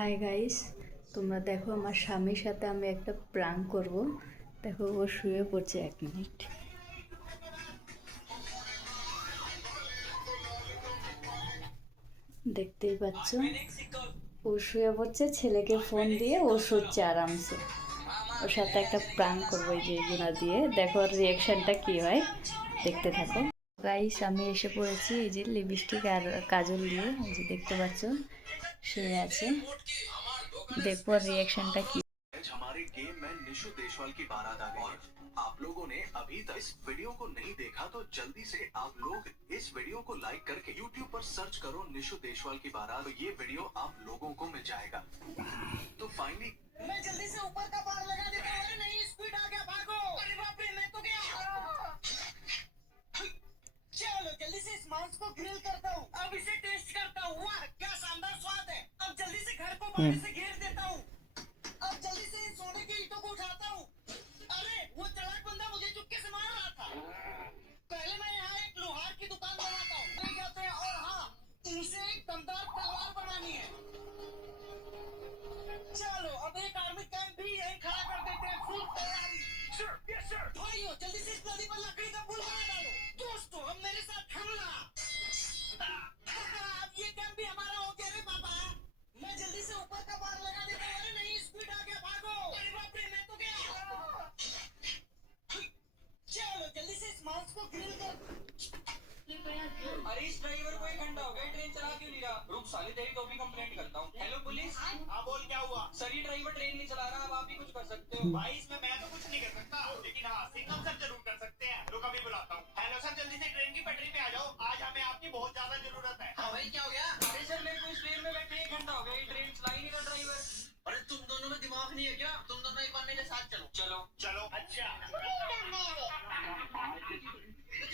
Hi guys, তোমরা দেখো আমার স্বামীর সাথে আমি একটা প্রাঙ্ক করব। দেখো ও শুয়ে পড়ছে, 1 মিনিট। দেখতেই পাচ্ছ, ও শুয়ে পড়ছে, ছেলেকে ফোন দিয়ে ও শুচ্ছে আরামসে। ওর সাথে একটা প্রাঙ্ক করবো এই যে এগুলা দিয়ে। দেখো ওর রিয়াকশনটা কি হয়, দেখতে থাকো। গাইস, আমি এসে পড়েছি এই যে লিপস্টিক আর কাজল দিয়ে, এই যে দেখতে পাচ্ছ শুয়ে আছে। দেখো ওর রিয়াকশনটা কি। हमारे गेम में निशु देशवाल की बारात आ गई है। आप लोगों ने अभी तक इस वीडियो को नहीं देखा तो जल्दी से आप लोग इस वीडियो को लाइक करके YouTube पर सर्च करो निशु देशवाल की बारात। तो ये वीडियो आप लोगों को मिल जाएगा। तो फाइनली मैं जल्दी से ऊपर का बार लगा देता हूं। अरे नहीं, स्पीड आ गया, भागो। अरे बाप रे, मैं तो गया। चलो जल्दी से इस मांस को ग्रिल करता हूँ, अब इसे टेस्ट करता हूँ। वाह क्या शानदार स्वाद है। अब जल्दी से घर को पानी से घेर देता हूँ। अब जल्दी से इन सोने के ईंटों को उठाता हूँ। अरे वो चालाक बंदा मुझे चुपके से मार रहा था। पहले मैं यहाँ एक लोहार की दुकान बनाता हूँ जाते हैं, और हाँ, इनसे एक दमदार तलवार बनानी है। चलो अब एक आर्मी कैंप भी यहीं खड़ा कर देते हैं। फुल तैयारी। Sir, yes sir. भाइयों जल्दी से इस नदी पर लकड़ी का पुल बना डालो। दोस्तों अब मेरे साथ हमला। अब ये कैंप भी हमारा हो गया रे पापा। मैं जल्दी से ऊपर का बार लगा देता हूँ। अरे नहीं, स्पीड आ गया, भागो। अरे बाप रे, मैं तो गया। चलो जल्दी से इस मांस को ग्रिल कर। अरे इस ड्राइवर को 1 घंटा हो गया, ट्रेन चला क्यों नहीं रहा? रुक साले, तेरी तो भी कंप्लेंट करता हूँ। Hello police. हाँ बोल, क्या हुआ? सर ये ड्राइवर ट्रेन नहीं चला रहा, अब आप भी कुछ कर सकते हो। भाई इसमें मैं तो कुछ नहीं कर सकता, लेकिन हाँ सिग्नल सर जरूर कर सकते हैं। रुक अभी बुलाता हूँ। हेलो सर, जल्दी से ट्रेन की पटरी पे आ जाओ, आज हमें आपकी बहुत ज्यादा जरूरत है। हाँ भाई क्या हो गया? अरे सर मेरे को इस ट्रेन में बैठे 1 घंटा हो गया, ये ट्रेन चला ही नहीं रहा ड्राइवर। अरे तुम दोनों में दिमाग नहीं है क्या? तुम दोनों एक बार मेरे साथ चलो। चलो चलो। अच्छा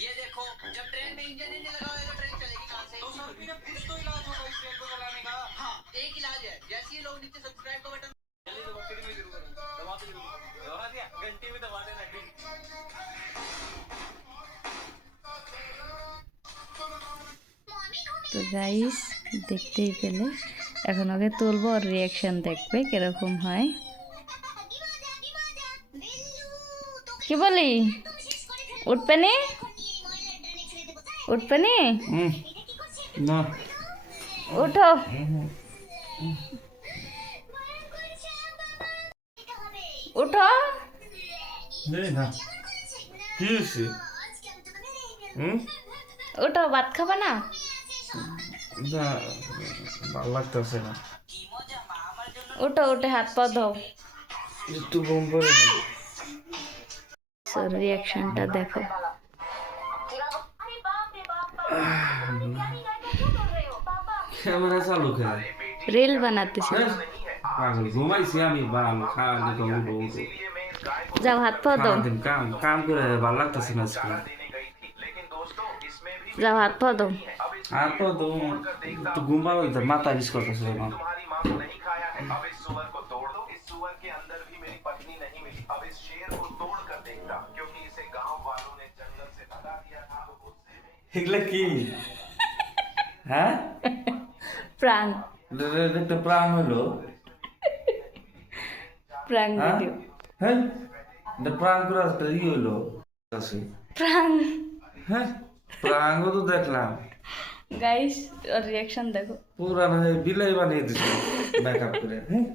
ये देखो, जब ट्रेन में इंजन ही नहीं लगा होगा तो ट्रेन चलेगी कहाँ से? तो सर फिर कुछ तो इलाज होगा इस ट्रेन को चलाने का। हाँ एक इलाज है, जैसे ही लोग नीचे सब्सक्राइब का बटन जल्दी दबा, फिर मैं शुरू करूँ। दबा तो दबा दिया, घंटी में दबा देना। তো গাইস, দেখতেই পেলে, এখন ওকে তুলবো, ওর রিয়াকশন দেখবে কিরকম হয়। কি বলি, উঠবে নি? উঠবে নি? না উঠো। উঠো। না কি হয়েছে? উঠো, ভাত খাবে না? ভালো লাগতেছে না। উঠো, উঠে হাত পা ধো। একটু ঘুম পড়ে না। রিয়াকশনটা দেখো। ক্যামেরা চালু করে রিল বানাতেছি। পাগল, ঘুমাইছি আমি, ভালো খাওয়ালে তো উঠবো। যাও হাত পা ধো। কাম কাম করে ভালো লাগতেছে না আজকে। যাও হাত পা ধো। আর তো একটু ঘুম ভালো হইতো, মাথা বিষ করতেছে না। এগুলা কি? হ্যাঁ, প্রাঙ্ক। একটা প্রাণ হলো। Prank video. হ্যাঁ, এটা প্রাণ করা একটা হইলো। প্রাঙ্ক। হ্যাঁ, প্রাণও তো দেখলাম। গাইস, ওর রিয়াকশন দেখো। পুরা বিলাই বানিয়ে দিচ্ছে মেকআপ করে। হ্যাঁ